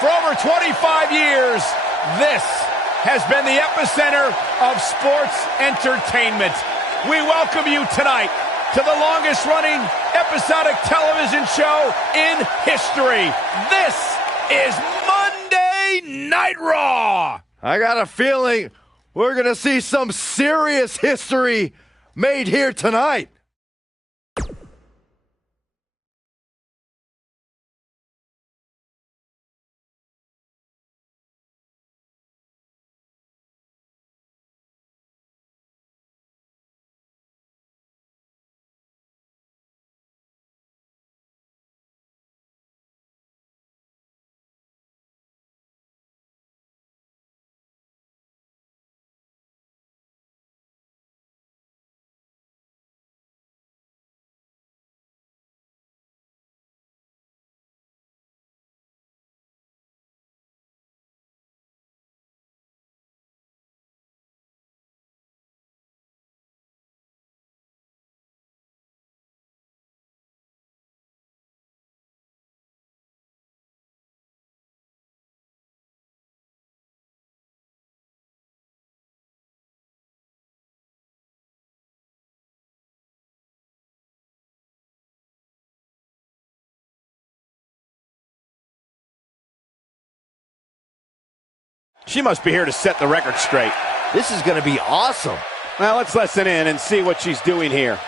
For over 25 years, this has been the epicenter of sports entertainment. We welcome you tonight to the longest-running episodic television show in history. This is Monday Night Raw. I got a feeling we're going to see some serious history made here tonight. She must be here to set the record straight. This is going to be awesome. Well, let's listen in and see what she's doing here.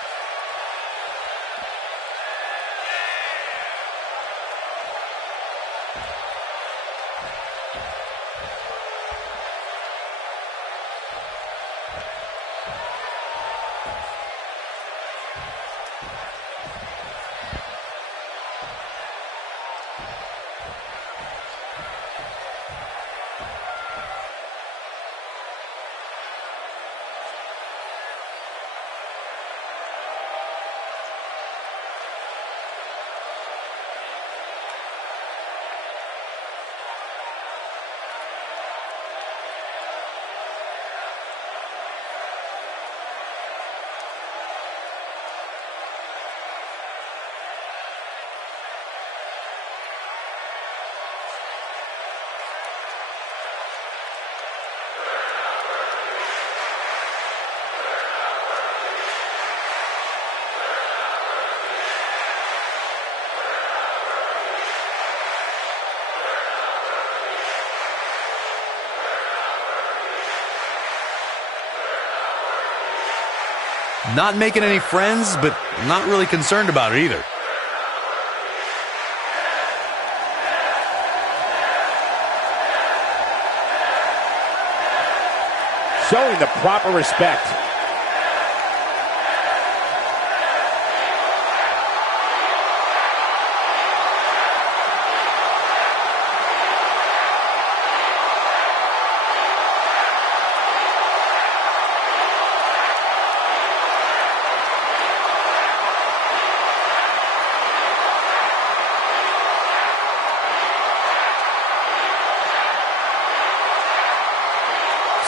Not making any friends, but not really concerned about it either. Showing the proper respect.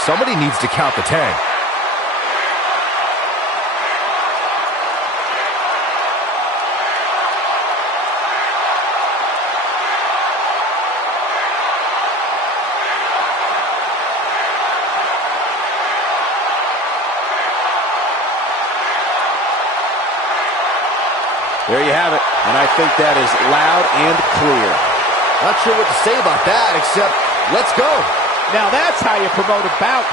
Somebody needs to count the 10. There you have it, and I think that is loud and clear. Not sure what to say about that, except let's go. Now that's how you promote a bout.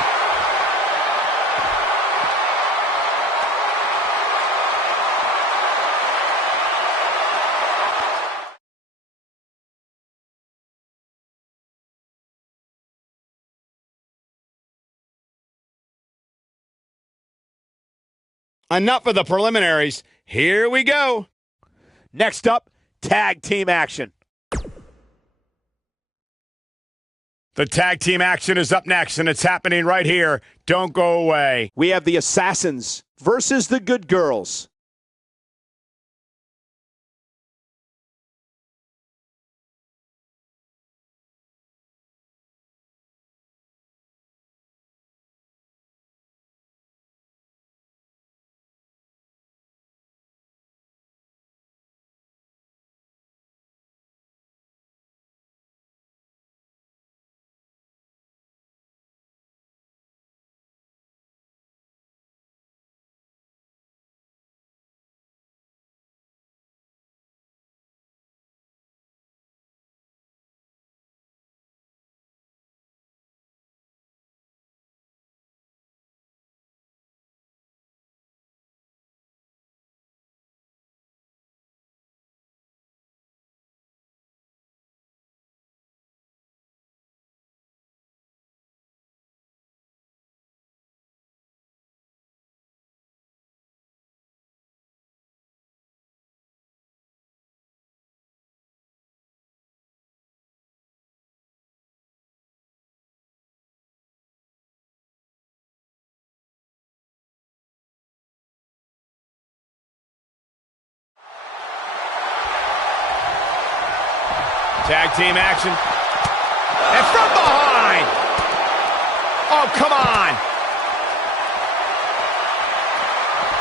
Enough of the preliminaries. Here we go. Next up, tag team action. The tag team action is up next, and it's happening right here. Don't go away. We have the Assassins versus the Good Girls. Tag team action. And from behind. Oh, come on.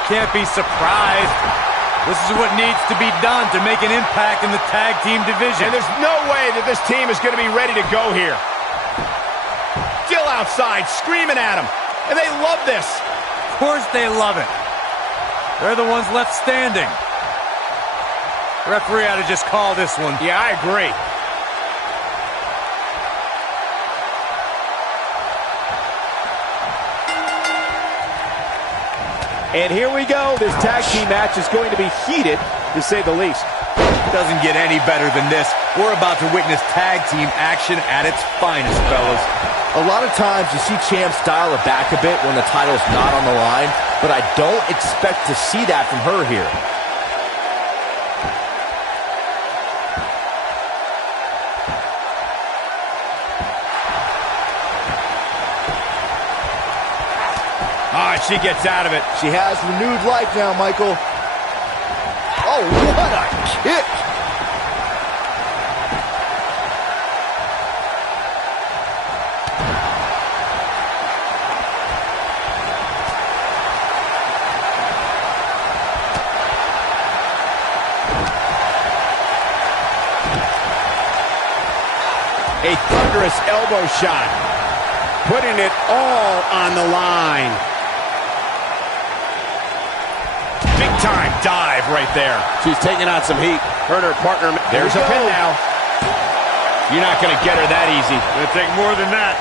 Can't be surprised. This is what needs to be done to make an impact in the tag team division. And there's no way that this team is going to be ready to go here. Still outside, screaming at him. And they love this. Of course they love it. They're the ones left standing. Referee ought to just call this one. Yeah, I agree. And here we go. This tag team match is going to be heated, to say the least. Doesn't get any better than this. We're about to witness tag team action at its finest, fellas. A lot of times you see champs dial it back a bit when the title's not on the line, but I don't expect to see that from her here. She gets out of it. She has renewed life now, Michael. Oh, what a kick! A thunderous elbow shot. Putting it all on the line. Time dive right there. She's taking on some heat. Her and her partner. There's a pin now. You're not going to get her that easy. It'll take more than that.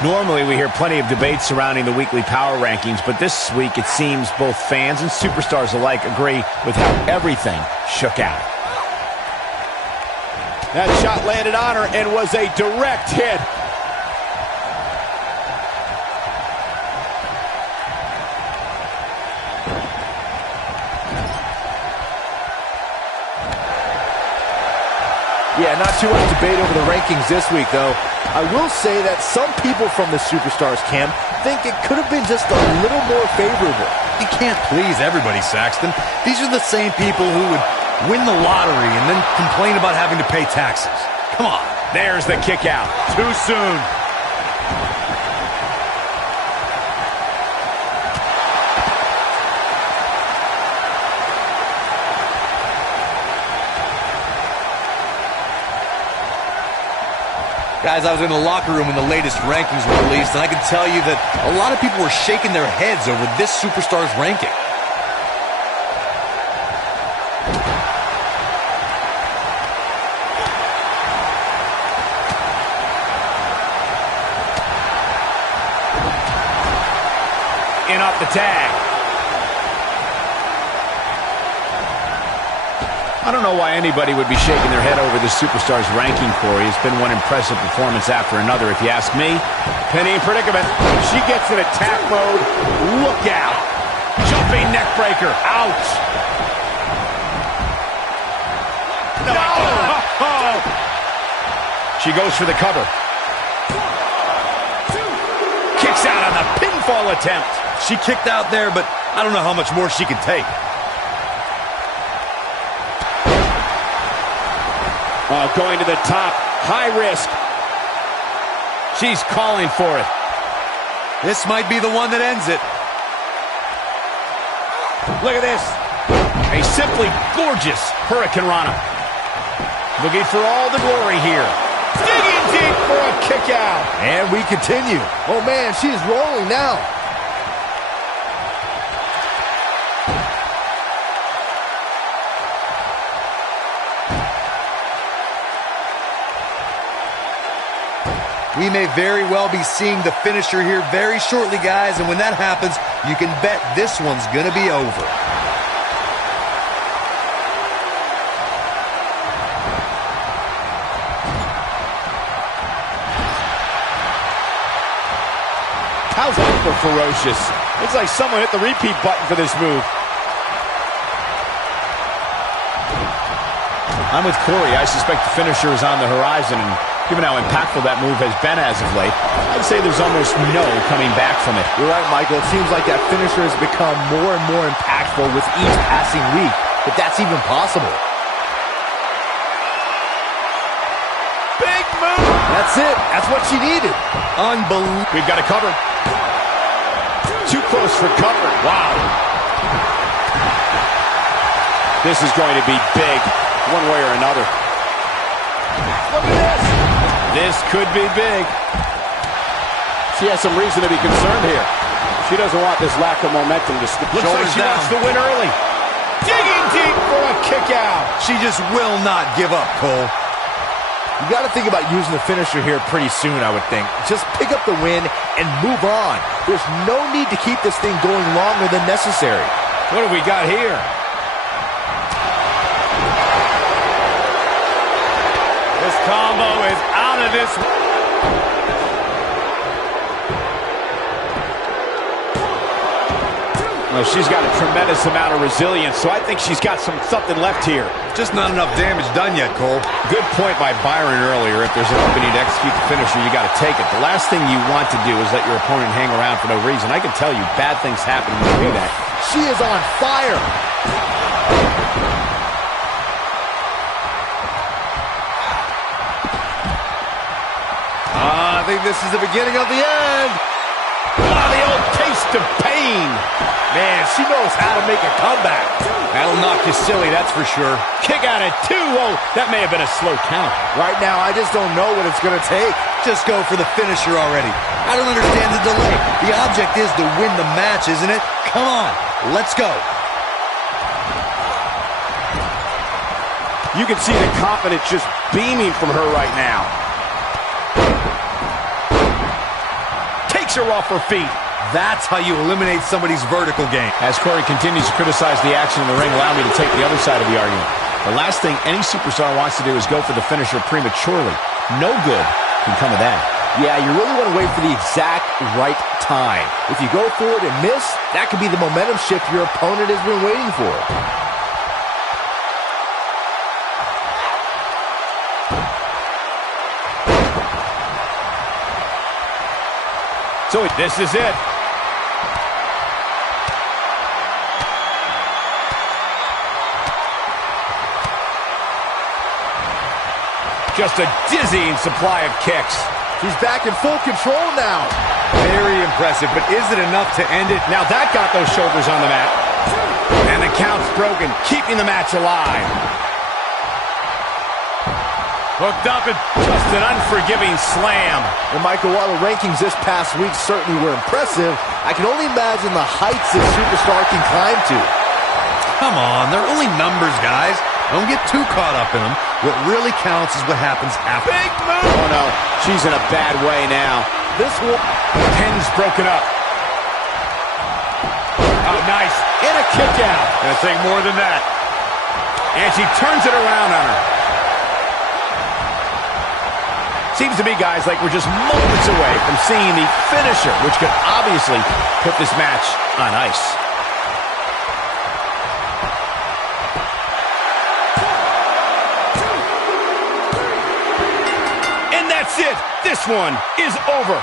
Normally, we hear plenty of debate surrounding the weekly power rankings, but this week it seems both fans and superstars alike agree with how everything shook out. That shot landed on her and was a direct hit. Yeah, not too much debate over the rankings this week, though. I will say that some people from the Superstars camp think it could have been just a little more favorable. You can't please everybody, Saxton. These are the same people who would win the lottery and then complain about having to pay taxes. Come on. There's the kick out. Too soon. Guys, I was in the locker room when the latest rankings were released, and I can tell you that a lot of people were shaking their heads over this Superstars ranking. In off the tag. I don't know why anybody would be shaking their head over the Superstars ranking, Corey. It's been one impressive performance after another, if you ask me. Penny in predicament. She gets in attack mode. Look out. Jumping neck breaker. Ouch. No. Oh. She goes for the cover. Kicks out on the pinfall attempt. She kicked out there, but I don't know how much more she can take. Going to the top. High risk. She's calling for it. This might be the one that ends it. Look at this. A simply gorgeous Hurricane Rana. Looking for all the glory here. Digging deep for a kick out. And we continue. Oh, man, she is rolling now. We may very well be seeing the finisher here very shortly, guys, and when that happens, you can bet this one's gonna be over. How's that for ferocious? Looks like someone hit the repeat button for this move. I'm with Corey. I suspect the finisher is on the horizon, and given how impactful that move has been as of late, I'd say there's almost no coming back from it. You're right, Michael. It seems like that finisher has become more and more impactful with each passing week, if that's even possible. Big move! That's it. That's what she needed. Unbelievable. We've got a cover. Too close for cover. Wow. This is going to be big, one way or another. Look at this. This could be big. She has some reason to be concerned here. She doesn't want this lack of momentum to slip. Looks like she wants to win early. Digging deep for a kick out. She just will not give up, Cole. You got to think about using the finisher here pretty soon, I would think. Just pick up the win and move on. There's no need to keep this thing going longer than necessary. What do we got here? This combo is out of this. Well, she's got a tremendous amount of resilience, so I think she's got something left here. Just not enough damage done yet, Cole. Good point by Byron earlier. If there's an opening to execute the finisher, you got to take it. The last thing you want to do is let your opponent hang around for no reason. I can tell you, bad things happen when you do that. She is on fire. I think this is the beginning of the end. The old taste of pain. Man, she knows how to make a comeback. That'll knock you silly, that's for sure. Kick out at 2. Oh, that may have been a slow count. Right now, I just don't know what it's going to take. Just go for the finisher already. I don't understand the delay. The object is to win the match, isn't it? Come on, let's go. You can see the confidence just beaming from her right now. Takes her off her feet. That's how you eliminate somebody's vertical game. As Corey continues to criticize the action in the ring, allow me to take the other side of the argument. The last thing any superstar wants to do is go for the finisher prematurely. No good can come of that. Yeah, you really want to wait for the exact right time. If you go for it and miss, that could be the momentum shift your opponent has been waiting for. So this is it. Just a dizzying supply of kicks. She's back in full control now. Very impressive, but is it enough to end it? Now that got those shoulders on the mat. And the count's broken, keeping the match alive. Hooked up and just an unforgiving slam. And Michael, while the rankings this past week certainly were impressive, I can only imagine the heights this superstar can climb to. Come on, they're only numbers, guys. Don't get too caught up in them. What really counts is what happens after. Big move! Oh no, she's in a bad way now. This one, pin's broken up. Oh, nice. And a kick out. Gonna take more than that. And she turns it around on her. Seems to me, guys, like we're just moments away from seeing the finisher, which could obviously put this match on ice. And that's it. This one is over.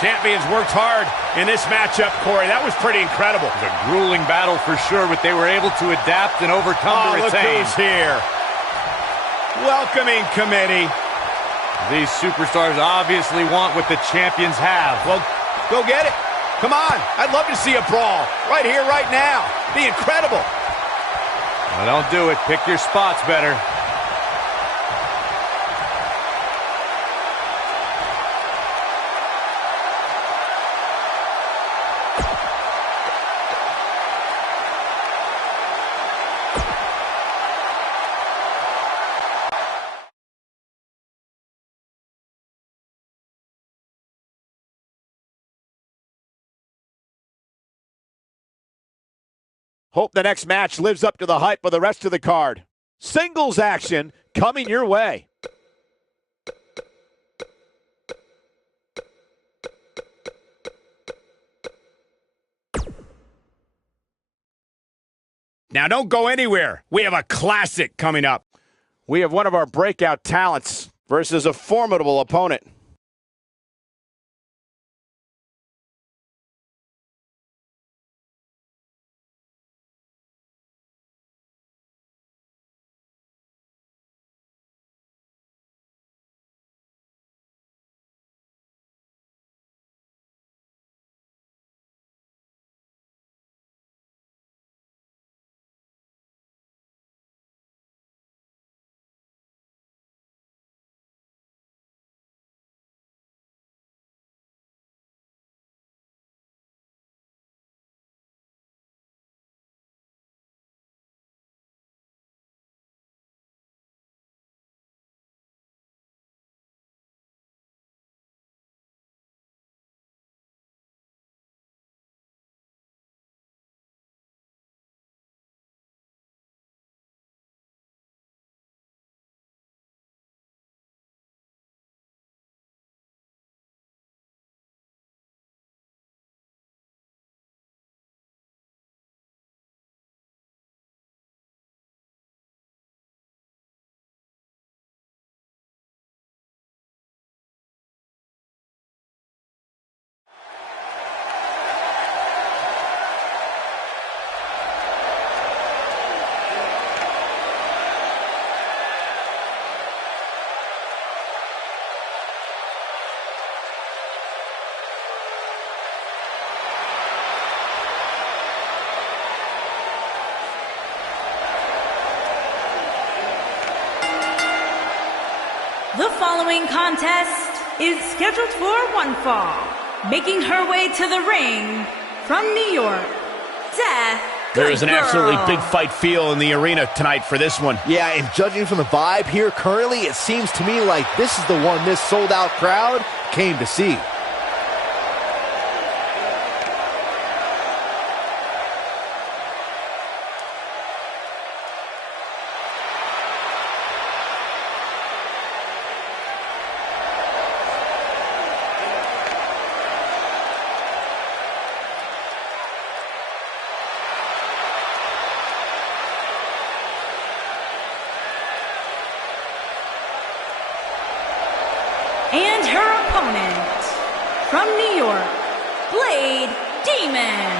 Champions worked hard in this matchup, Corey. That was pretty incredible. It was a grueling battle for sure, but they were able to adapt and overcome to look retain. who's here. Welcoming committee. These superstars obviously want what the champions have. Well, go get it. Come on. I'd love to see a brawl right here, right now. Be incredible. Well, don't do it. Pick your spots better. Hope the next match lives up to the hype of the rest of the card. Singles action coming your way. Now don't go anywhere. We have a classic coming up. We have one of our breakout talents versus a formidable opponent. The following contest is scheduled for one fall. Making her way to the ring from New York, Death. There is an absolutely big fight feel in the arena tonight for this one. Yeah, and judging from the vibe here currently, it seems to me like this is the one this sold-out crowd came to see. And her opponent, from New York, Blade Demon.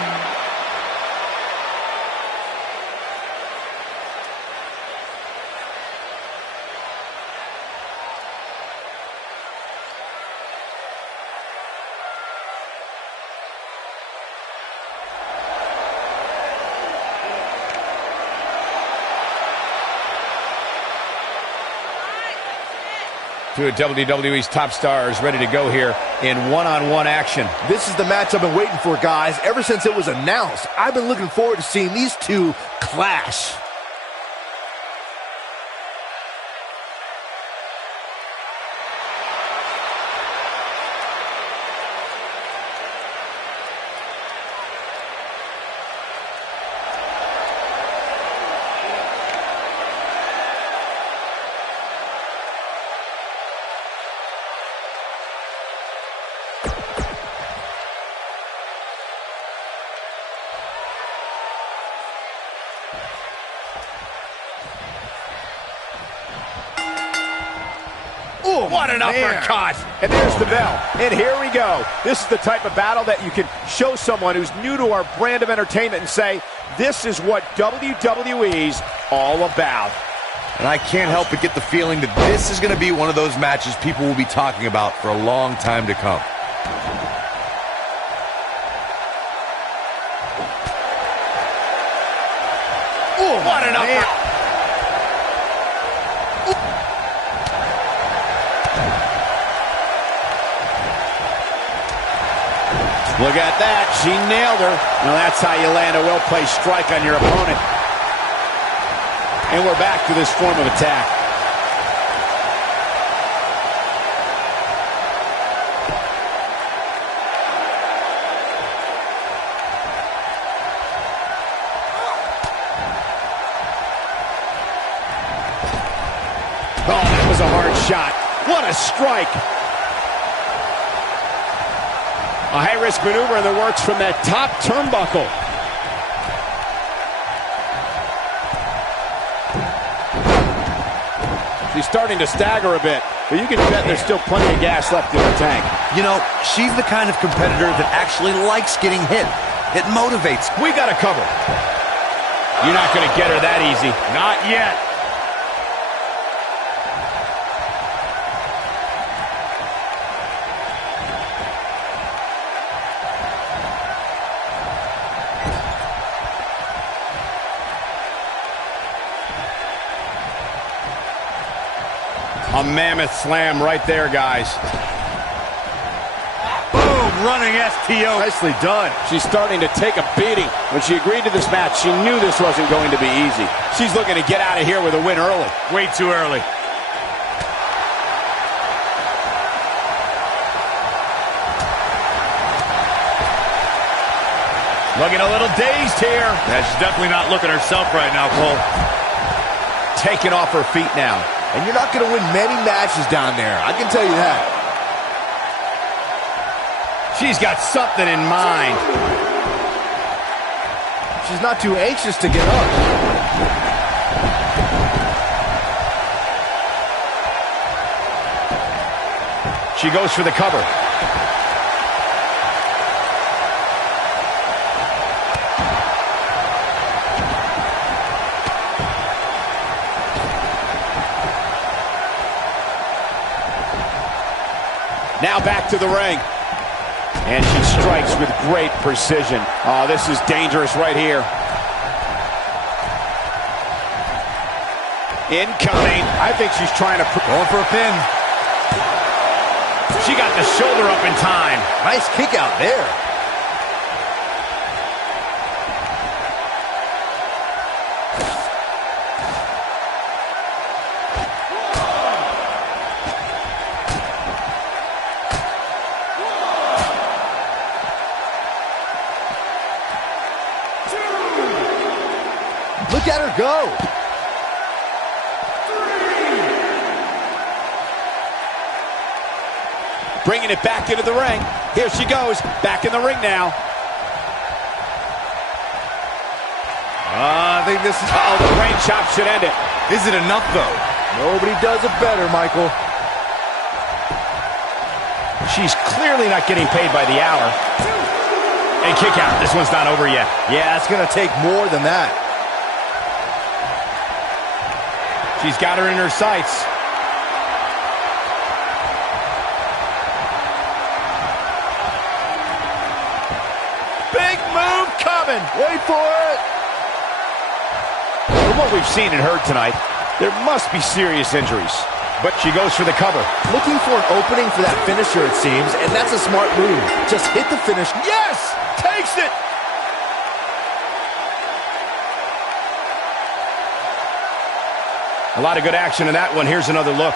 Two of WWE's top stars ready to go here in one-on-one action. This is the match I've been waiting for, guys. Ever since it was announced, I've been looking forward to seeing these two clash. Ooh, what an uppercut! And there's the bell. And here we go. This is the type of battle that you can show someone who's new to our brand of entertainment and say, this is what WWE's all about. And I can't help but get the feeling that this is going to be one of those matches people will be talking about for a long time to come. Ooh, what an uppercut! Look at that. She nailed her. Now that's how you land a well-placed strike on your opponent. And we're back to this form of attack. Oh, that was a hard shot. What a strike. A high-risk maneuver in the works from that top turnbuckle. She's starting to stagger a bit, but you can bet there's still plenty of gas left in her tank. You know, she's the kind of competitor that actually likes getting hit. It motivates. We got to cover. You're not going to get her that easy. Not yet. A mammoth slam right there, guys. Boom, running STO. Nicely done. She's starting to take a beating. When she agreed to this match, she knew this wasn't going to be easy. She's looking to get out of here with a win early. Way too early. Looking a little dazed here. Yeah, she's definitely not looking herself right now, Cole. Taken off her feet now. And you're not going to win many matches down there. I can tell you that. She's got something in mind. She's not too anxious to get up. She goes for the cover. Now back to the ring. And she strikes with great precision. Oh, this is dangerous right here. Incoming. I think she's trying to... Going for a pin. She got the shoulder up in time. Nice kick out there. Look at her go. Bringing it back into the ring. Here she goes. Back in the ring now. I think this is... Uh-oh, the rain chop should end it. Is it enough, though? Nobody does it better, Michael. She's clearly not getting paid by the hour. And kick out. This one's not over yet. Yeah, it's going to take more than that. She's got her in her sights. Big move coming. Wait for it. From what we've seen and heard tonight, there must be serious injuries. But she goes for the cover. Looking for an opening for that finisher, it seems, and that's a smart move. Just hit the finish. Yes! Takes it! A lot of good action in that one. Here's another look.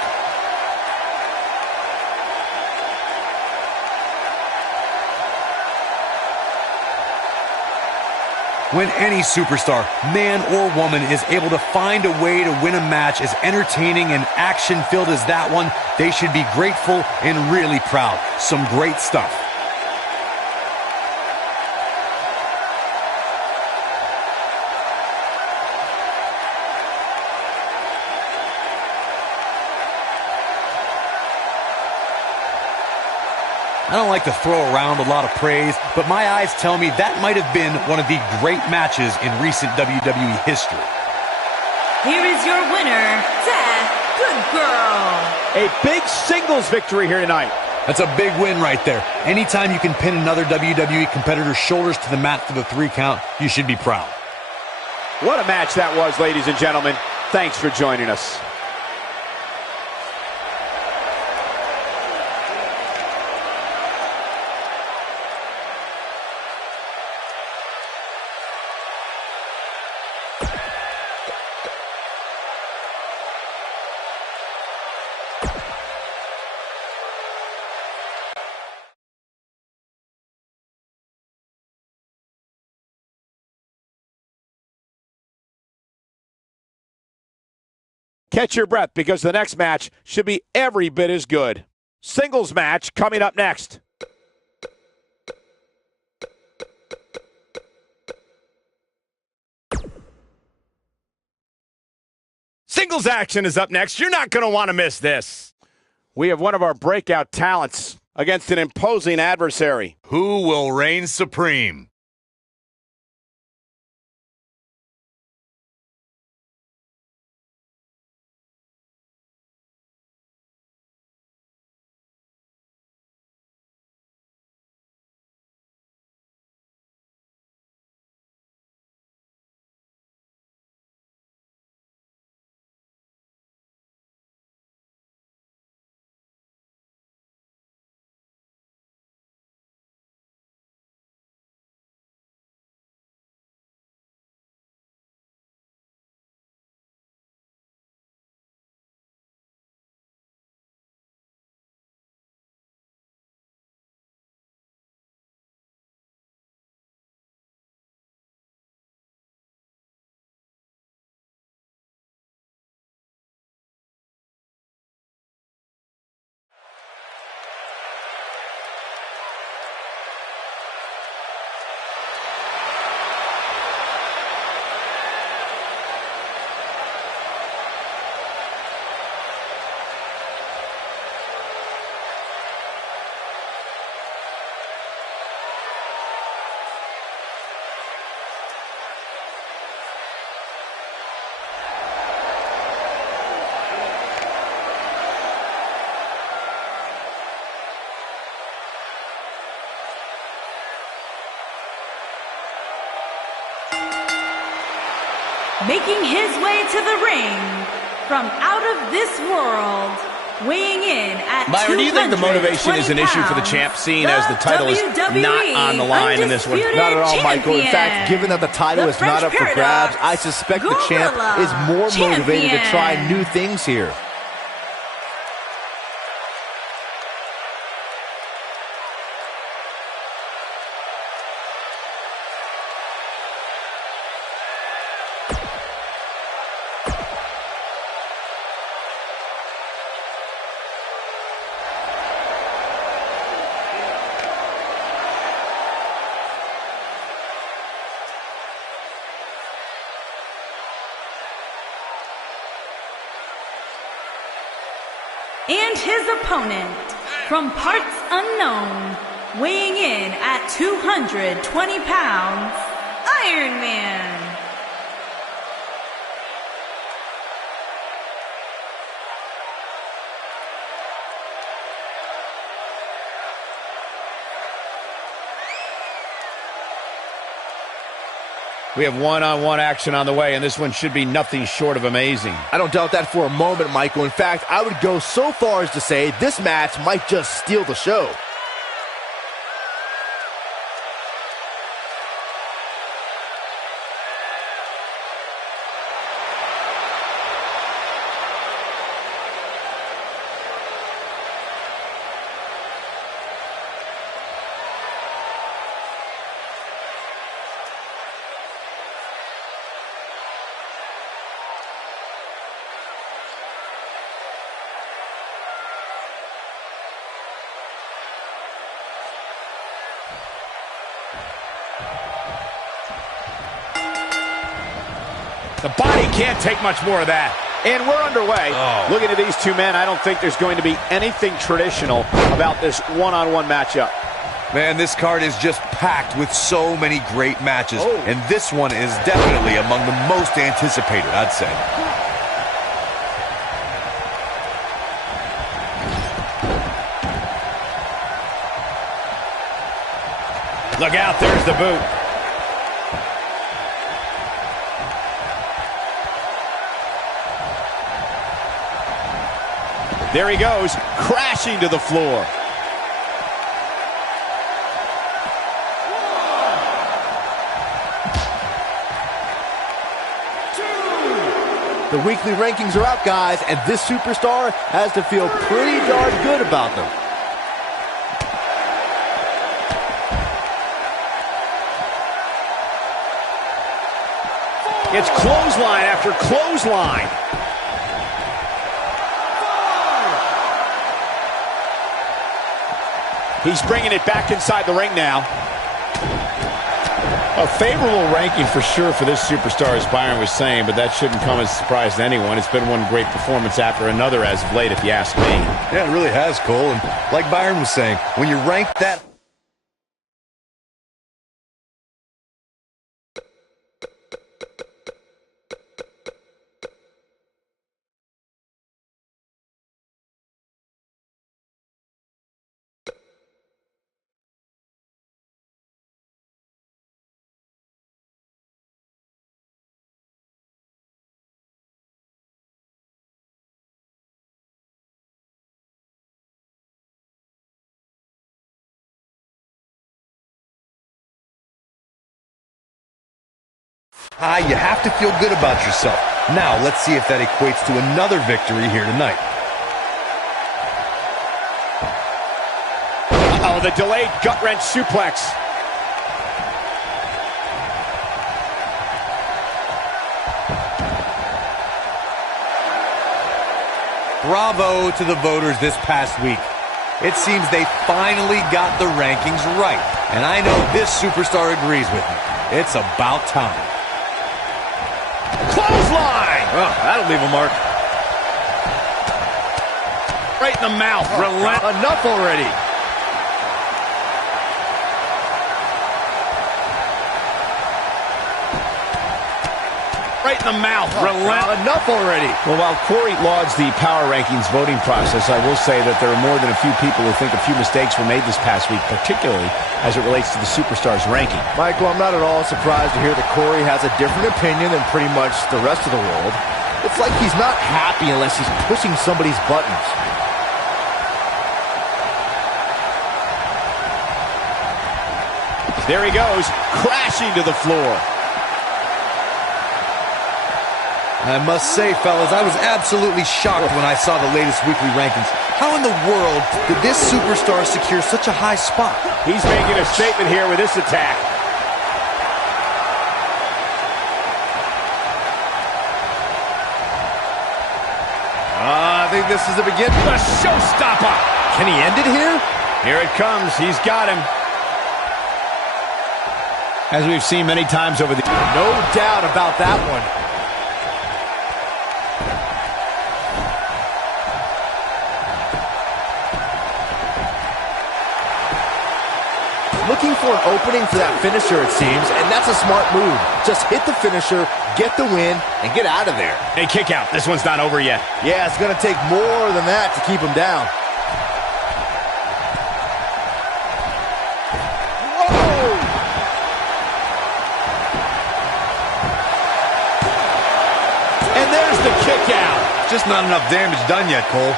When any superstar, man or woman, is able to find a way to win a match as entertaining and action-filled as that one, they should be grateful and really proud. Some great stuff. I don't like to throw around a lot of praise, but my eyes tell me that might have been one of the great matches in recent WWE history. Here is your winner, Death Good Girl. A big singles victory here tonight. That's a big win right there. Anytime you can pin another WWE competitor's shoulders to the mat for the 3 count, you should be proud. What a match that was, ladies and gentlemen. Thanks for joining us. Catch your breath, because the next match should be every bit as good. Singles match coming up next. Singles action is up next. You're not going to want to miss this. We have one of our breakout talents against an imposing adversary. Who will reign supreme? Making his way to the ring from out of this world, weighing in at Byron, do you think the motivation is an issue for the champ, seeing as the title is not on the line in this one? Not at all, Michael. In fact, given that the title is not up for grabs, I suspect the champ is more motivated to try new things here. And his opponent, from parts unknown, weighing in at 220 pounds, Iron Man. We have one-on-one action on the way, and this one should be nothing short of amazing. I don't doubt that for a moment, Michael. In fact, I would go so far as to say this match might just steal the show. The body can't take much more of that. And we're underway. Looking at these two men, I don't think there's going to be anything traditional about this one-on-one matchup. Man, this card is just packed with so many great matches, and this one is definitely among the most anticipated, I'd say. Look out, there's the boot. There he goes, crashing to the floor. The weekly rankings are out, guys, and this superstar has to feel pretty darn good about them. It's clothesline after clothesline. He's bringing it back inside the ring now. A favorable ranking for sure for this superstar, as Byron was saying, but that shouldn't come as a surprise to anyone. It's been one great performance after another as of late, if you ask me. Yeah, it really has, Cole. And like Byron was saying, when you rank that... you have to feel good about yourself. Now, let's see if that equates to another victory here tonight. Uh-oh, the delayed gut-wrench suplex. Bravo to the voters this past week. It seems they finally got the rankings right. And I know this superstar agrees with me. It's about time. Clothesline! Oh, that'll leave a mark. Right in the mouth. Enough already. Right in the mouth. Enough already. Well, while Corey lauds the power rankings voting process, I will say that there are more than a few people who think a few mistakes were made this past week, particularly as it relates to the superstars ranking. Michael, I'm not at all surprised to hear that Corey has a different opinion than pretty much the rest of the world. It's like he's not happy unless he's pushing somebody's buttons. There he goes, crashing to the floor. I must say, fellas, I was absolutely shocked when I saw the latest weekly rankings. How in the world did this superstar secure such a high spot? He's making a statement here with this attack. I think this is the beginning. The showstopper. Can he end it here? Here it comes. He's got him. As we've seen many times over the... No doubt about that one. Looking for an opening for that finisher, it seems, and that's a smart move. Just hit the finisher, get the win, and get out of there. Hey, kick out. This one's not over yet. Yeah, it's going to take more than that to keep him down. Whoa! And there's the kick out. Just not enough damage done yet, Cole.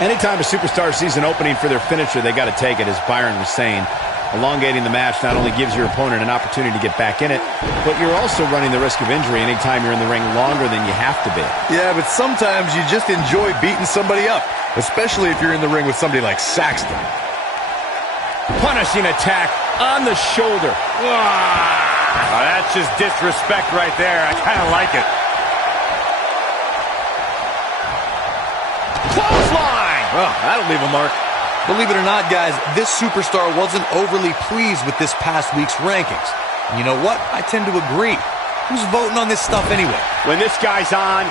Anytime a superstar sees an opening for their finisher, they got to take it, as Byron was saying. Elongating the match not only gives your opponent an opportunity to get back in it, but you're also running the risk of injury anytime you're in the ring longer than you have to be. Yeah, but sometimes you just enjoy beating somebody up, especially if you're in the ring with somebody like Saxton. Punishing attack on the shoulder. Oh, that's just disrespect right there. I kind of like it. Clothesline! Oh, that'll leave a mark. Believe it or not, guys, this superstar wasn't overly pleased with this past week's rankings. And you know what? I tend to agree. Who's voting on this stuff anyway? When this guy's on,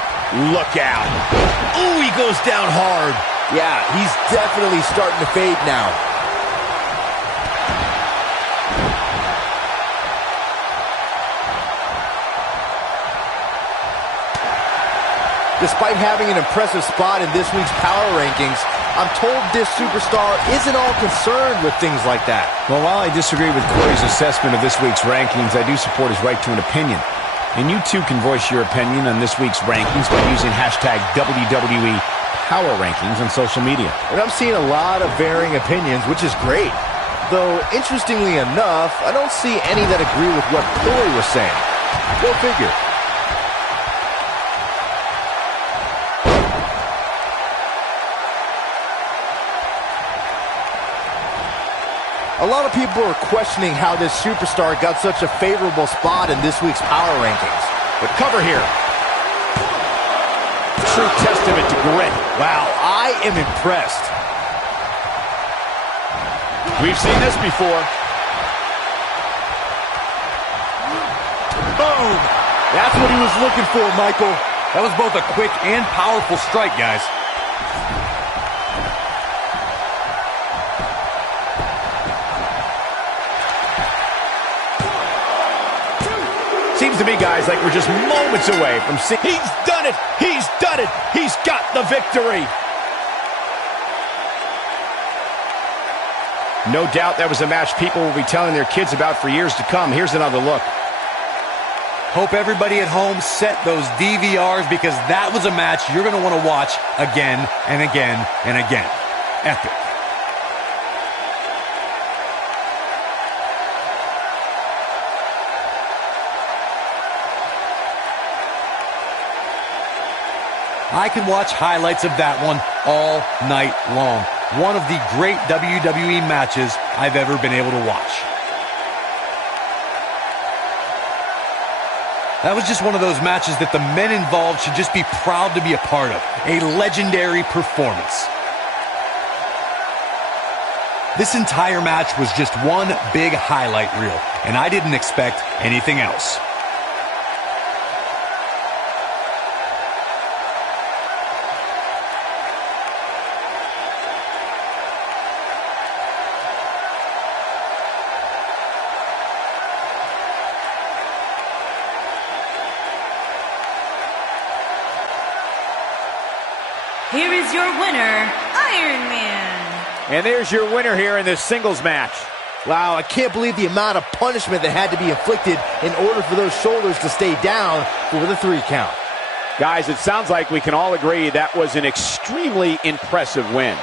look out. Ooh, he goes down hard. Yeah, he's definitely starting to fade now. Despite having an impressive spot in this week's power rankings, I'm told this superstar isn't all concerned with things like that. Well, while I disagree with Corey's assessment of this week's rankings, I do support his right to an opinion. And you too can voice your opinion on this week's rankings by using hashtag WWE Power Rankings on social media. And I'm seeing a lot of varying opinions, which is great. Though, interestingly enough, I don't see any that agree with what Corey was saying. Go figure. A lot of people are questioning how this superstar got such a favorable spot in this week's power rankings. But cover here. True testament to grit. Wow, I am impressed. We've seen this before. Boom! That's what he was looking for, Michael. That was both a quick and powerful strike, guys. Seems to me, guys, like we're just moments away from seeing... He's done it! He's done it! He's got the victory! No doubt that was a match people will be telling their kids about for years to come. Here's another look. Hope everybody at home set those DVRs, because that was a match you're going to want to watch again and again and again. Epic. I can watch highlights of that one all night long. One of the great WWE matches I've ever been able to watch. That was just one of those matches that the men involved should just be proud to be a part of. A legendary performance. This entire match was just one big highlight reel, and I didn't expect anything else. Here is your winner, Iron Man. And there's your winner here in this singles match. Wow, I can't believe the amount of punishment that had to be inflicted in order for those shoulders to stay down for the 3 count. Guys, it sounds like we can all agree that was an extremely impressive win.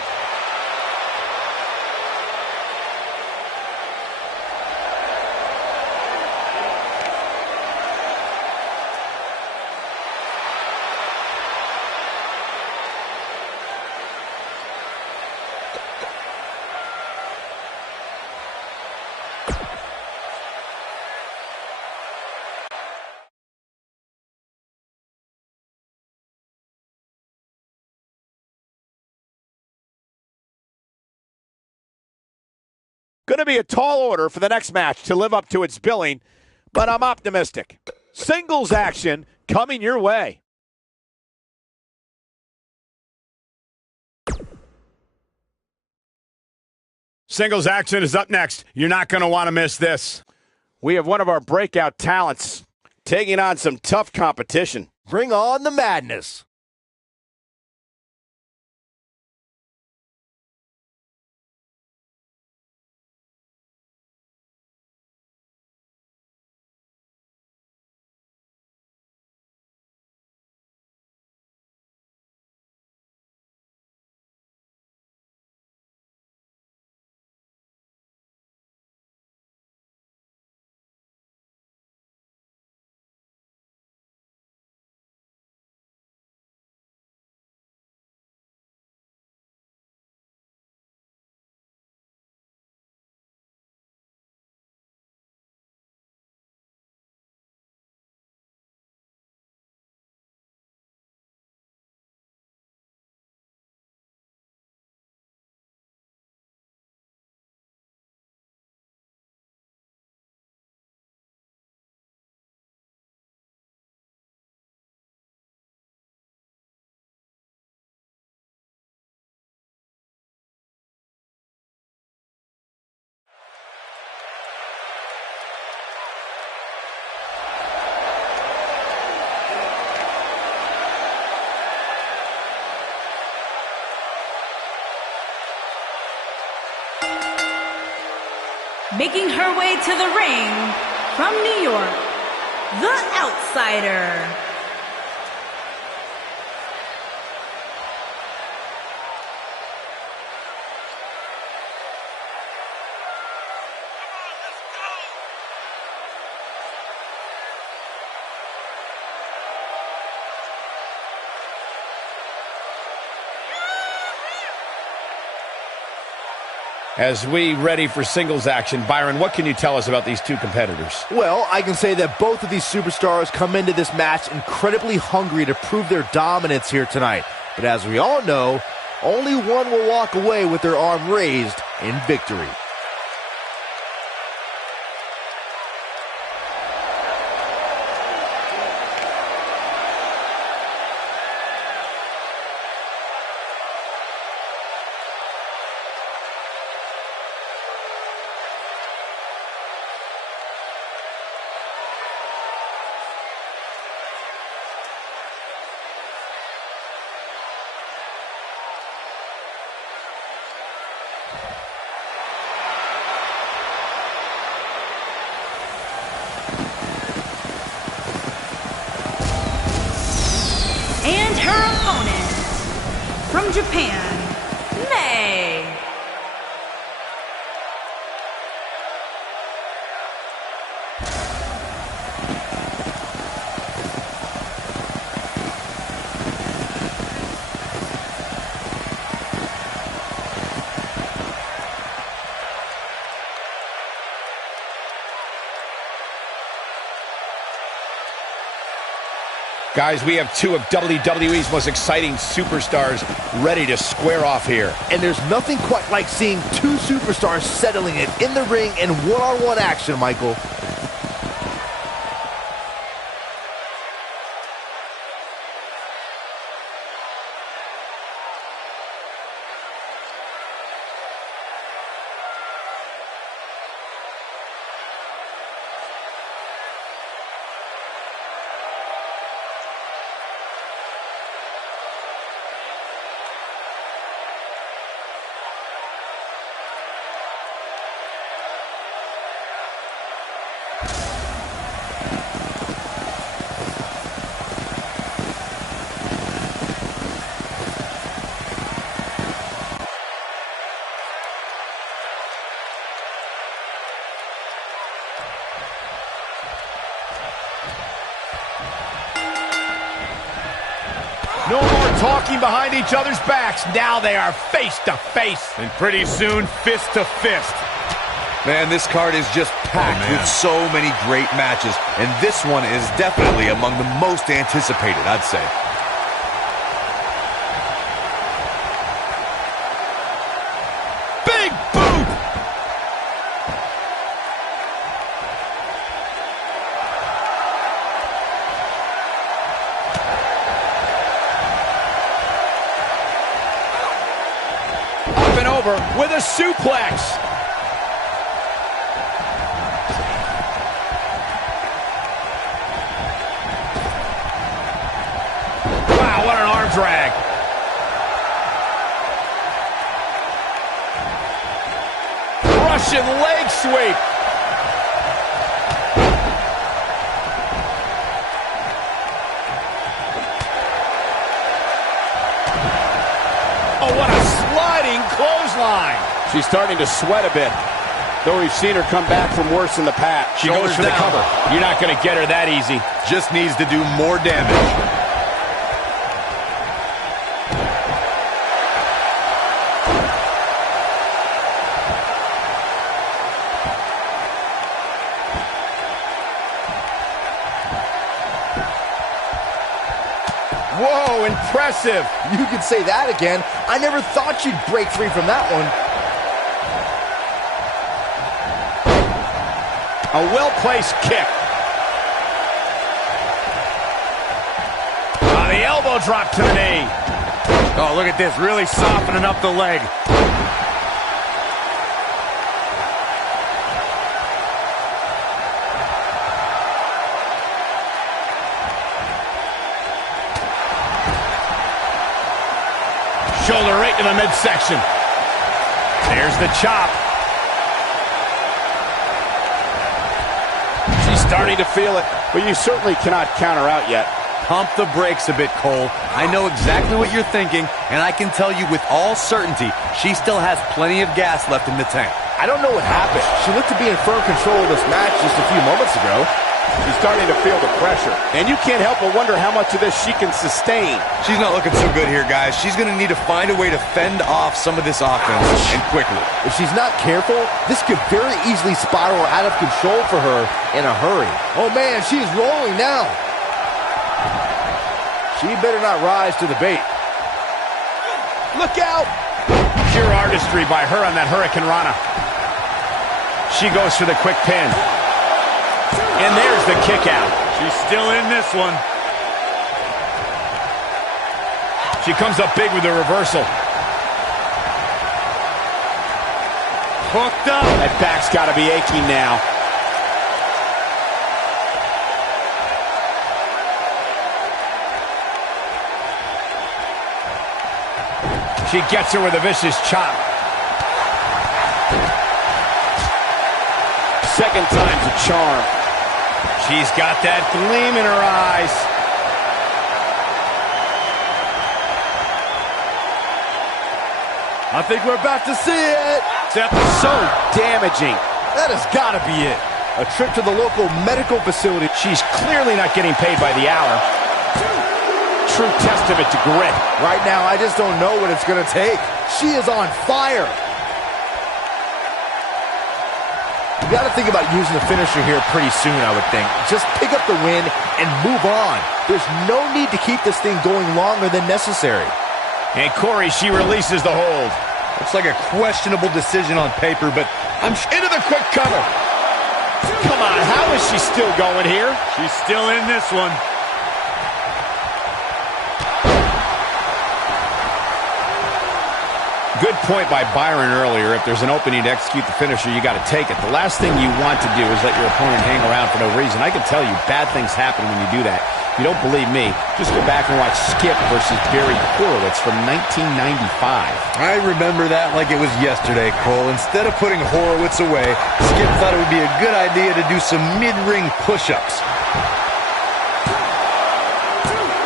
Going to be a tall order for the next match to live up to its billing, but I'm optimistic. Singles action coming your way. Singles action is up next. You're not going to want to miss this. We have one of our breakout talents taking on some tough competition. Bring on the madness. Making her way to the ring from New York, the Outsider. As we ready for singles action, Byron, what can you tell us about these two competitors? Well, I can say that both of these superstars come into this match incredibly hungry to prove their dominance here tonight. But as we all know, only one will walk away with their arm raised in victory. And her opponent, from Japan, May. Guys, we have two of WWE's most exciting superstars ready to square off here. And there's nothing quite like seeing two superstars settling it in the ring in one-on-one action, Michael. No more talking behind each other's backs. Now they are face to face. And pretty soon, fist to fist. Man, this card is just packed with so many great matches, and this one is definitely among the most anticipated, I'd say. Big boot! Up and over with a suplex. Wow, what an arm drag. Russian leg sweep. Oh, what a sliding clothesline. She's starting to sweat a bit, though we've seen her come back from worse in the past. She goes for the cover. You're not going to get her that easy. Just needs to do more damage. Whoa, impressive. You could say that again. I never thought you'd break free from that one. A well-placed kick. The elbow drop to the knee. Oh, look at this. Really softening up the leg. Shoulder right to the midsection. There's the chop. She's starting to feel it, but you certainly cannot count her out yet. Pump the brakes a bit, Cole. I know exactly what you're thinking, and I can tell you with all certainty, she still has plenty of gas left in the tank. I don't know what happened. She looked to be in firm control of this match just a few moments ago. She's starting to feel the pressure, and you can't help but wonder how much of this she can sustain. She's not looking so good here, guys. She's going to need to find a way to fend off some of this offense, and quickly. If she's not careful, this could very easily spiral out of control for her in a hurry. Oh man, she's rolling now. She better not rise to the bait. Look out! Pure artistry by her on that Hurricane Rana. She goes for the quick pin. And there's the kick out. She's still in this one. She comes up big with the reversal. Hooked up. That back's got to be aching now. She gets her with a vicious chop. Second time's a charm. She's got that gleam in her eyes. I think we're about to see it. So damaging. That has got to be it. A trip to the local medical facility. She's clearly not getting paid by the hour. True testament to grit. Right now, I just don't know what it's going to take. She is on fire. You got to think about using the finisher here pretty soon, I would think. Just pick up the win and move on. There's no need to keep this thing going longer than necessary. And Corey, she releases the hold. Looks like a questionable decision on paper, but I'm into the quick cover. Come on, how is she still going here? She's still in this one. Good point by Byron earlier. If there's an opening to execute the finisher, you got to take it. The last thing you want to do is let your opponent hang around for no reason. I can tell you, bad things happen when you do that. If you don't believe me, just go back and watch Skip versus Barry Horowitz from 1995. I remember that like it was yesterday, Cole. Instead of putting Horowitz away, Skip thought it would be a good idea to do some mid-ring push-ups.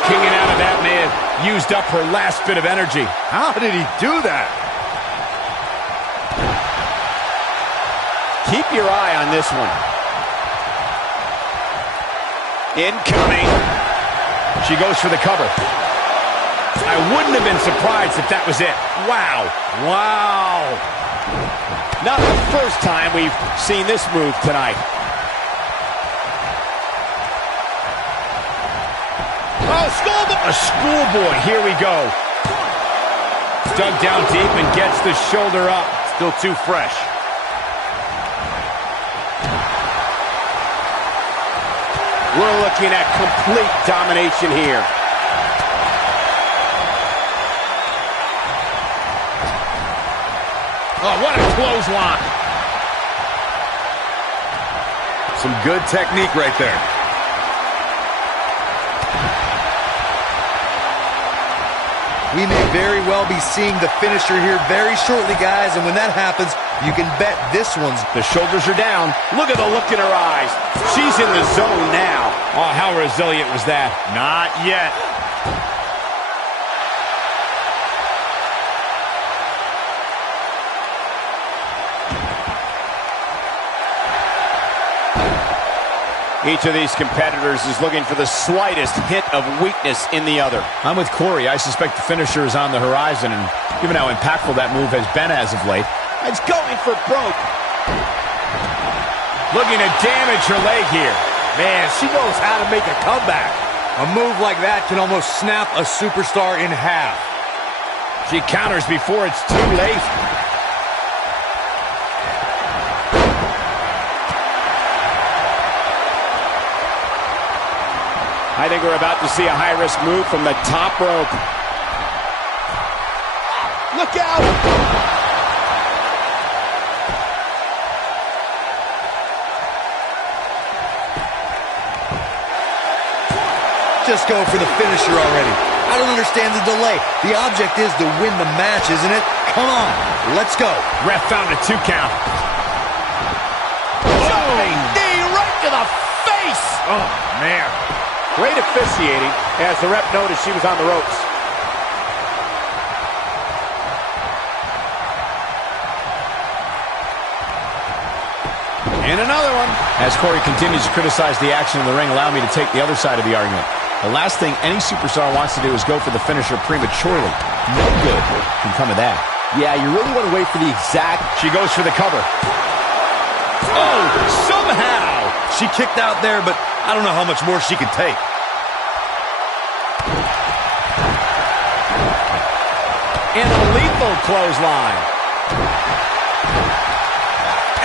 Kicking out of that man used up her last bit of energy. How did he do that? Keep your eye on this one. Incoming. She goes for the cover. I wouldn't have been surprised if that was it. Wow. Wow. Not the first time we've seen this move tonight. Oh, schoolboy. A schoolboy. Here we go. Dug down deep and gets the shoulder up. Still too fresh. We're looking at complete domination here. Oh, what a clothesline. Some good technique right there. We may very well be seeing the finisher here very shortly, guys, and when that happens, you can bet this one's... The shoulders are down. Look at the look in her eyes. She's in the zone now. Oh, how resilient was that? Not yet. Each of these competitors is looking for the slightest hint of weakness in the other. I'm with Corey. I suspect the finisher is on the horizon, and given how impactful that move has been as of late, It's going for broke. looking to damage her leg here. Man, she knows how to make a comeback. A move like that can almost snap a superstar in half. She counters before it's too late. I think we're about to see a high-risk move from the top rope. Look out! Just go for the finisher already. I don't understand the delay. The object is to win the match, isn't it? Come on, let's go. Ref found a 2 count. Jumping knee right to the face! Oh, man. Great officiating as the ref noticed she was on the ropes. And another one. As Corey continues to criticize the action in the ring, allow me to take the other side of the argument. The last thing any superstar wants to do is go for the finisher prematurely. No good can come of that. Yeah, you really want to wait for the exact... She goes for the cover. Oh, somehow! She kicked out there, but I don't know how much more she can take. And a lethal clothesline.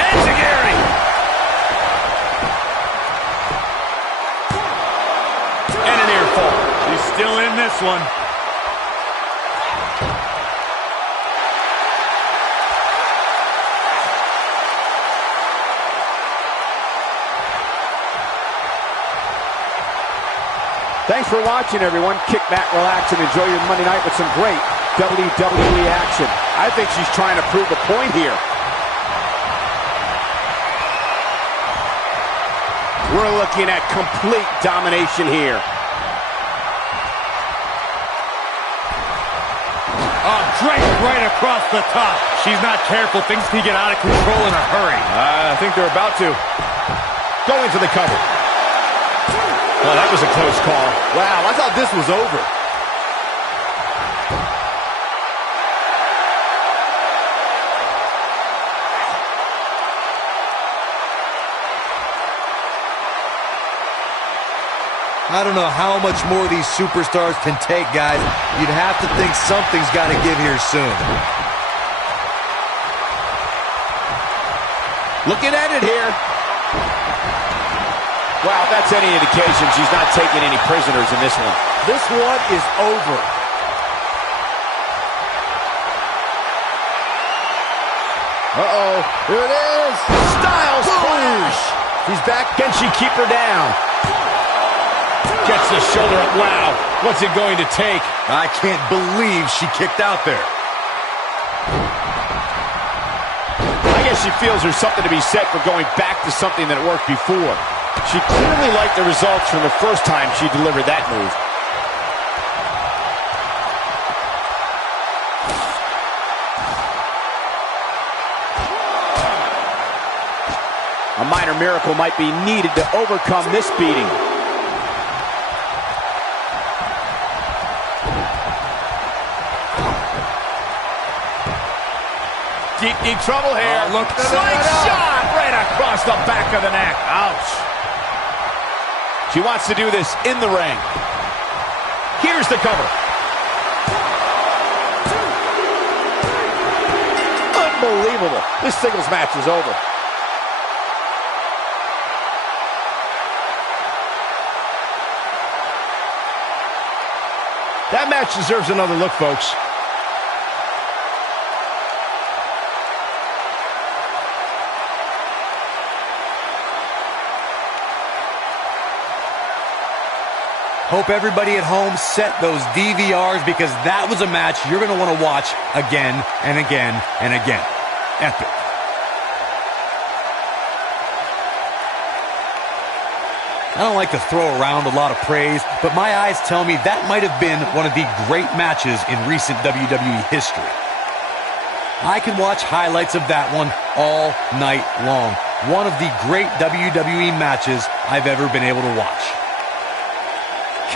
Enziguri! And an ear fall. She's still in this one. Thanks for watching, everyone. Kick back, relax, and enjoy your Monday night with some great WWE action. I think she's trying to prove a point here. We're looking at complete domination here. Oh, draped right across the top. She's not careful. Things can get out of control in a hurry. I think they're about to. Going for the cover. Well, that was a close call. Wow, I thought this was over. I don't know how much more these superstars can take, guys. You'd have to think something's got to give here soon. Looking at it here. Wow, if that's any indication, she's not taking any prisoners in this one. This one is over. Uh-oh, here it is. Styles clash. He's back. Can she keep her down? Gets the shoulder up. Wow, what's it going to take? I can't believe she kicked out there. I guess she feels there's something to be said for going back to something that worked before. She clearly liked the results from the first time she delivered that move. A minor miracle might be needed to overcome this beating. Deep trouble here. Oh, look. Shot right across the back of the neck. Ouch. She wants to do this in the ring. Here's the cover. Unbelievable. This singles match is over. That match deserves another look, folks. Hope everybody at home set those DVRs because that was a match you're going to want to watch again and again and again. Epic. I don't like to throw around a lot of praise, but my eyes tell me that might have been one of the great matches in recent WWE history. I can watch highlights of that one all night long. One of the great WWE matches I've ever been able to watch.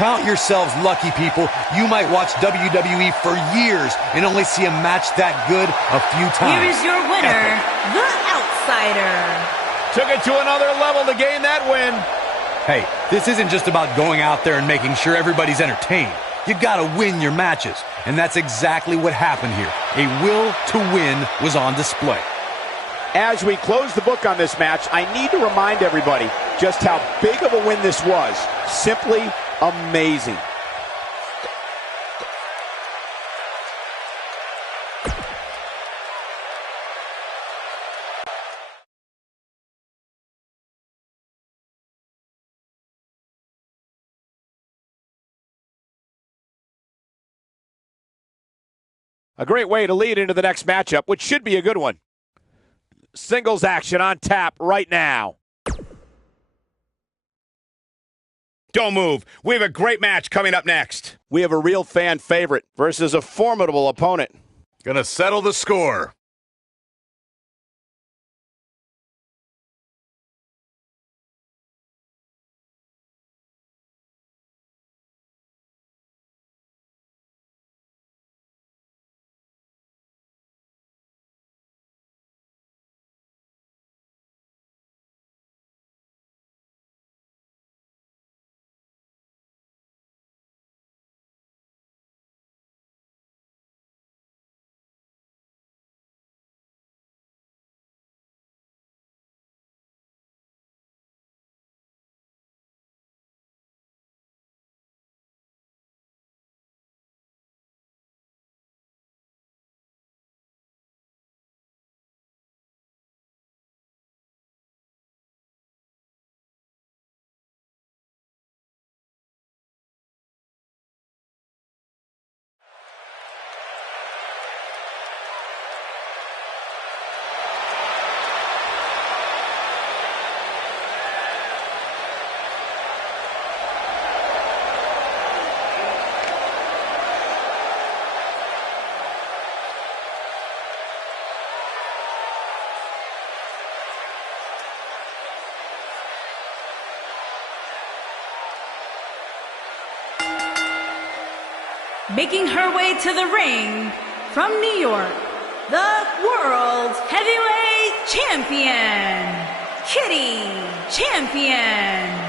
Count yourselves lucky, people. You might watch WWE for years and only see a match that good a few times. Here is your winner, The Outsider. Took it to another level to gain that win. Hey, this isn't just about going out there and making sure everybody's entertained. You gotta win your matches, and that's exactly what happened here. A will to win was on display. As we close the book on this match, I need to remind everybody just how big of a win this was. Simply amazing. A great way to lead into the next matchup, which should be a good one. Singles action on tap right now. Don't move. We have a great match coming up next. We have a real fan favorite versus a formidable opponent. Gonna settle the score. Making her way to the ring from New York, the World Heavyweight Champion, Kitty Champion.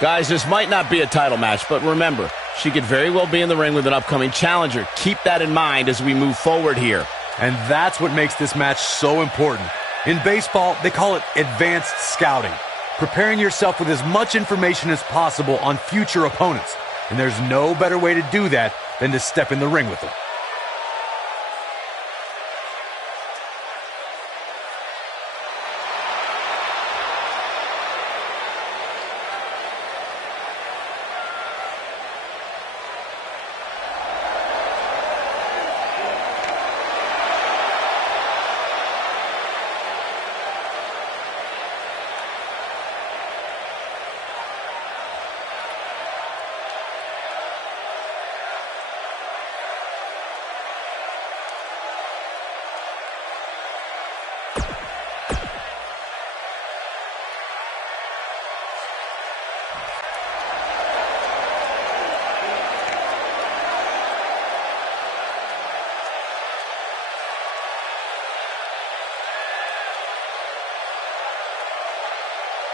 Guys, this might not be a title match, but remember, she could very well be in the ring with an upcoming challenger. Keep that in mind as we move forward here. And that's what makes this match so important. In baseball, they call it advanced scouting. Preparing yourself with as much information as possible on future opponents. And there's no better way to do that than to step in the ring with them.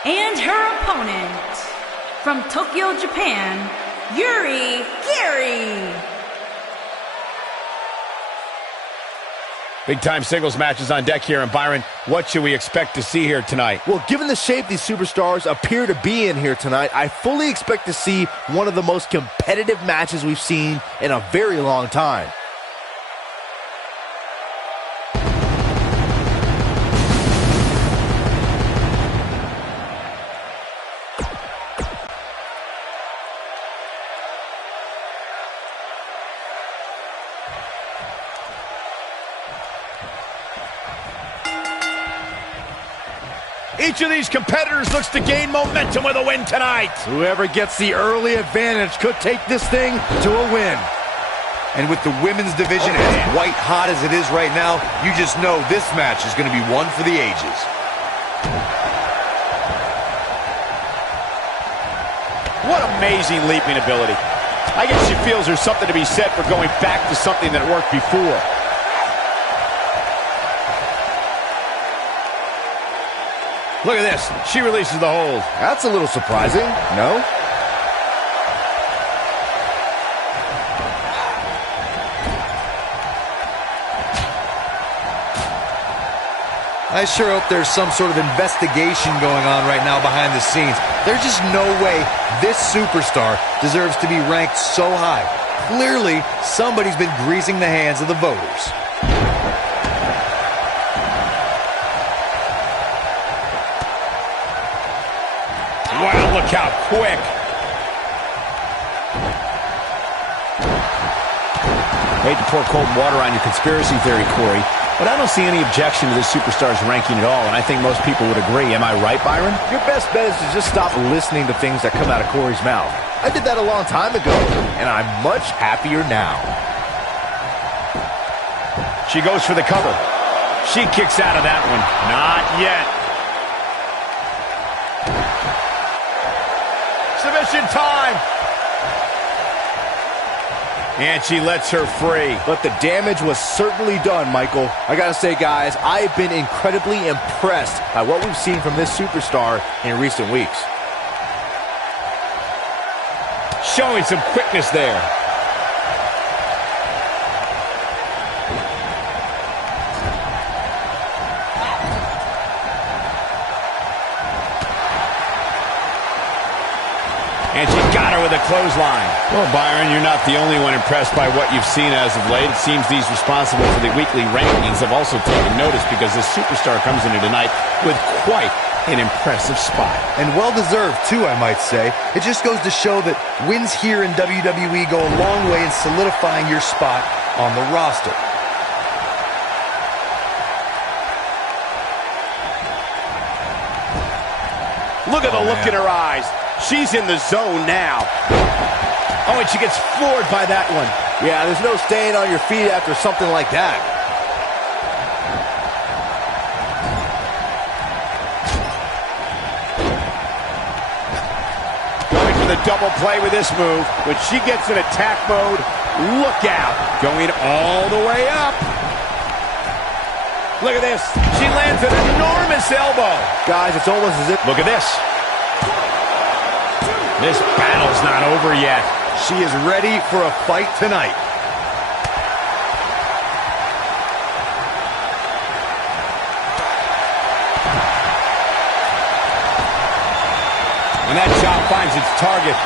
And her opponent, from Tokyo, Japan, Yuri Gary. Big-time singles matches on deck here, and Byron, what should we expect to see here tonight? Well, given the shape these superstars appear to be in here tonight, I fully expect to see one of the most competitive matches we've seen in a very long time. Each of these competitors looks to gain momentum with a win tonight. Whoever gets the early advantage could take this thing to a win. And with the women's division as white hot as it is right now, you just know this match is going to be one for the ages. What amazing leaping ability. I guess she feels there's something to be said for going back to something that worked before. Look at this. She releases the hold. That's a little surprising, no? I sure hope there's some sort of investigation going on right now behind the scenes. There's just no way this superstar deserves to be ranked so high. Clearly, somebody's been greasing the hands of the voters. Wow, look how quick. Hate to pour cold water on your conspiracy theory, Corey, but I don't see any objection to this superstar's ranking at all, and I think most people would agree. Am I right, Byron? Your best bet is to just stop listening to things that come out of Corey's mouth. I did that a long time ago, and I'm much happier now. She goes for the cover. She kicks out of that one. Not yet. Submission time. And she lets her free. But the damage was certainly done, Michael. I gotta say, guys, I've been incredibly impressed by what we've seen from this superstar in recent weeks. Showing some quickness there. And she got her with a clothesline. Well, Byron, you're not the only one impressed by what you've seen as of late. It seems these responsible for the weekly rankings have also taken notice because this superstar comes into tonight with quite an impressive spot. And well-deserved, too, I might say. It just goes to show that wins here in WWE go a long way in solidifying your spot on the roster. Look at the look in her eyes. She's in the zone now. Oh, and she gets floored by that one. Yeah, there's no staying on your feet after something like that. Going for the double play with this move. When she gets in attack mode, look out. Going all the way up. Look at this. She lands an enormous elbow. Guys, it's almost as if... Look at this. This battle's not over yet. She is ready for a fight tonight. When that chop finds its target.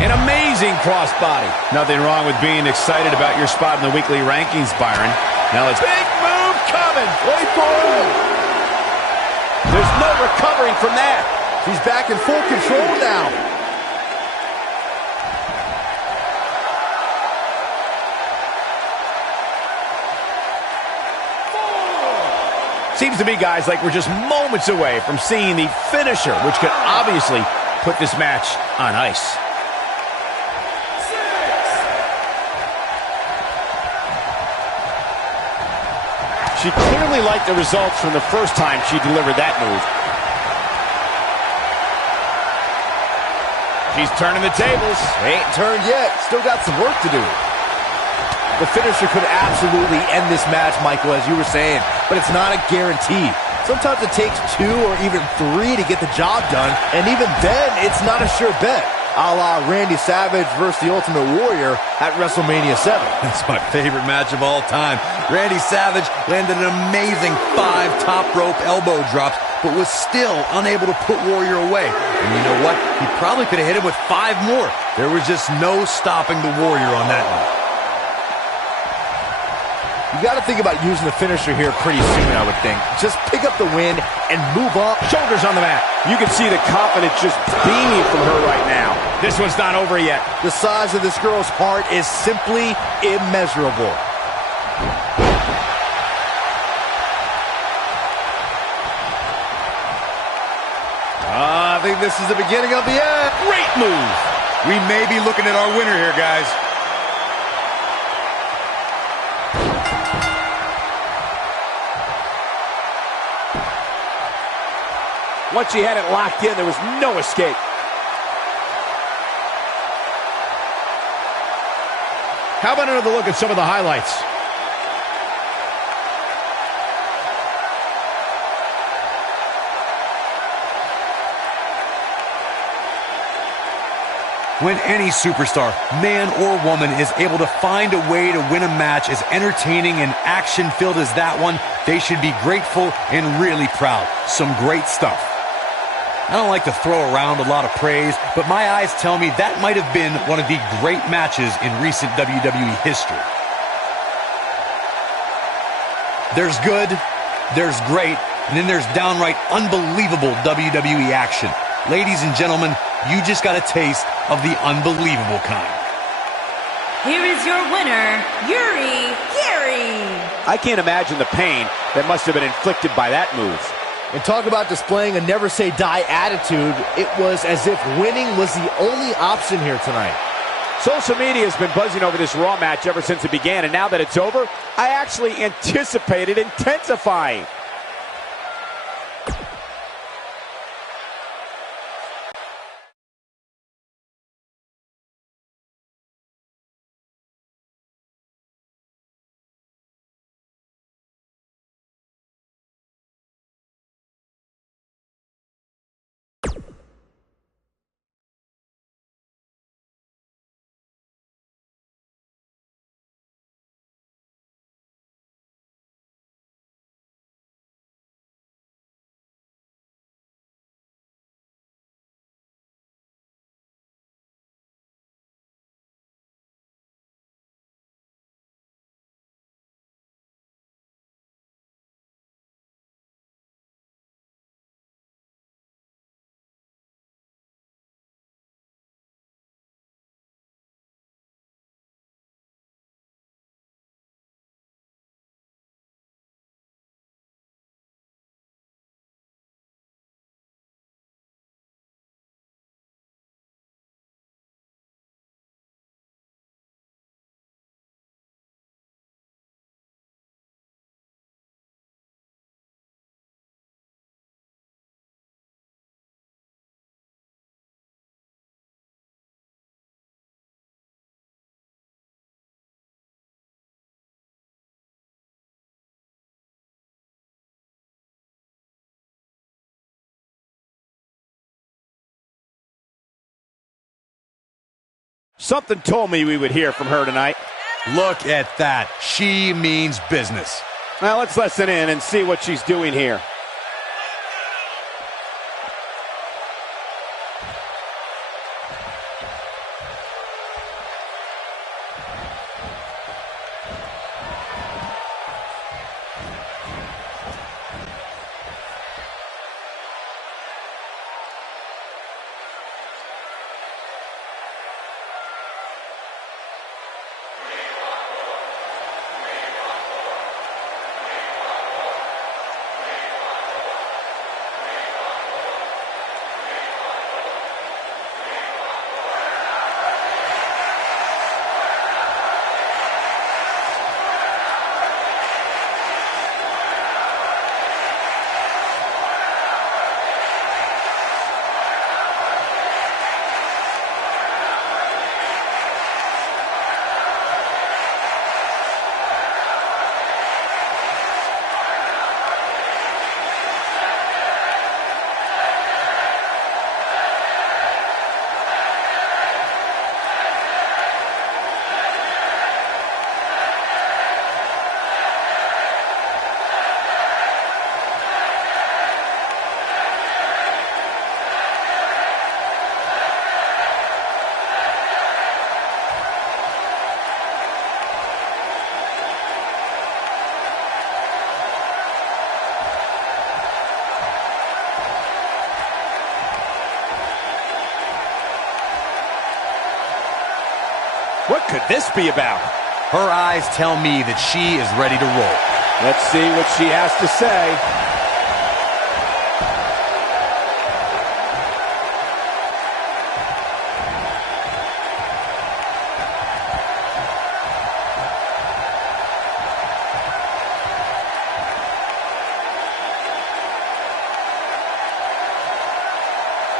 An amazing crossbody. Nothing wrong with being excited about your spot in the weekly rankings, Byron. Now let's... Big move coming. Wait for it. There's no recovering from that. She's back in full control now. Seems to me, guys, like we're just moments away from seeing the finisher, which could obviously put this match on ice. She clearly liked the results from the first time she delivered that move. She's turning the tables. They ain't turned yet. Still got some work to do. The finisher could absolutely end this match, Michael, as you were saying, but it's not a guarantee. Sometimes it takes 2 or even 3 to get the job done, and even then, it's not a sure bet. A la Randy Savage versus the Ultimate Warrior at WrestleMania 7. That's my favorite match of all time. Randy Savage landed an amazing 5 top rope elbow drops, but was still unable to put Warrior away. And you know what? He probably could have hit him with 5 more. There was just no stopping the Warrior on that one. You got to think about using the finisher here pretty soon, I would think. Just pick up the win and move on. Shoulders on the mat. You can see the confidence just beaming from her right now. This one's not over yet. The size of this girl's heart is simply immeasurable. I think this is the beginning of the end. Great move. We may be looking at our winner here, guys. Once she had it locked in, there was no escape. How about another look at some of the highlights? When any superstar, man or woman, is able to find a way to win a match as entertaining and action-filled as that one, they should be grateful and really proud. Some great stuff. I don't like to throw around a lot of praise, but my eyes tell me that might have been one of the great matches in recent WWE history. There's good, there's great, and then there's downright unbelievable WWE action. Ladies and gentlemen, you just got a taste of the unbelievable kind. Here is your winner, Yuri Gary. I can't imagine the pain that must have been inflicted by that move. And talk about displaying a never-say-die attitude. It was as if winning was the only option here tonight. Social media has been buzzing over this Raw match ever since it began, and now that it's over, I actually anticipate it intensifying. Something told me we would hear from her tonight. Look at that. She means business. Now let's listen in and see what she's doing here. What could this be about? Her eyes tell me that she is ready to roll. Let's see what she has to say.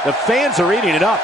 The fans are eating it up.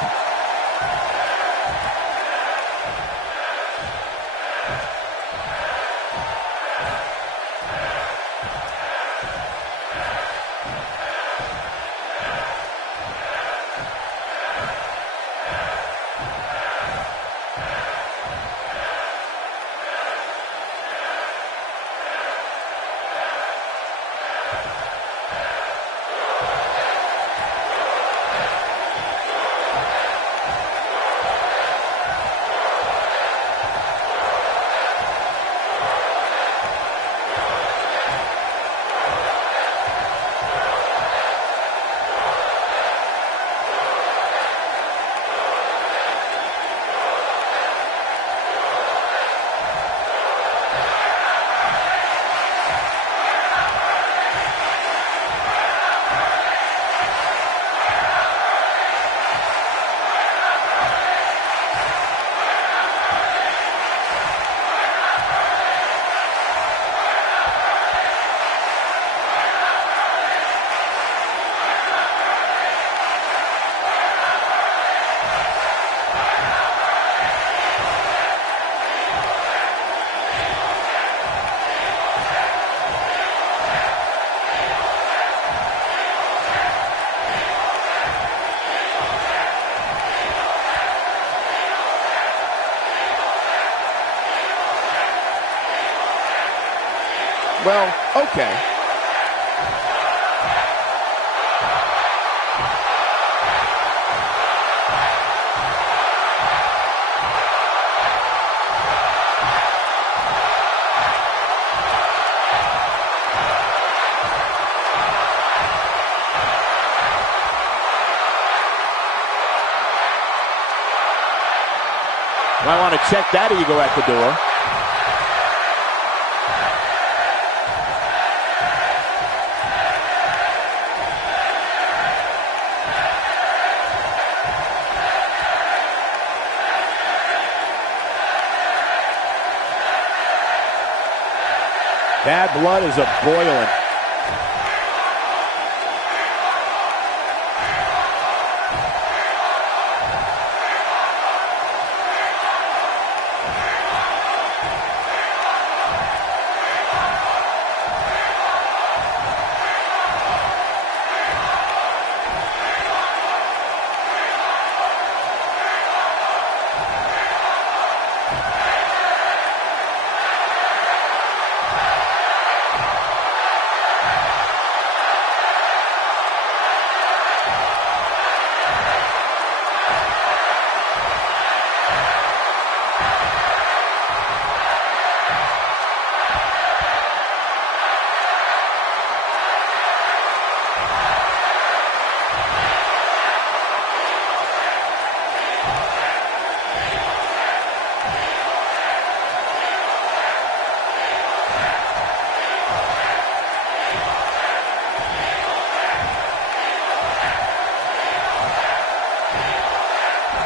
Well, okay. Might want to check that ego at the door. Bad blood is a-boiling.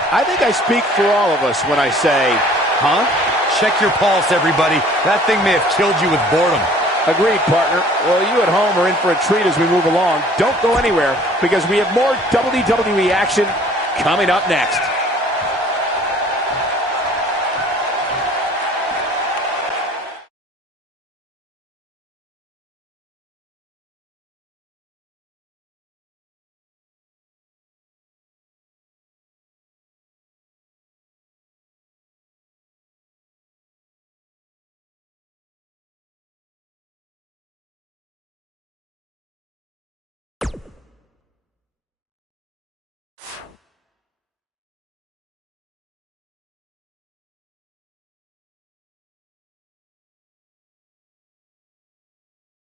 I think I speak for all of us when I say, huh? Check your pulse, everybody. That thing may have killed you with boredom. Agreed, partner. Well, you at home are in for a treat as we move along. Don't go anywhere because we have more WWE action coming up next.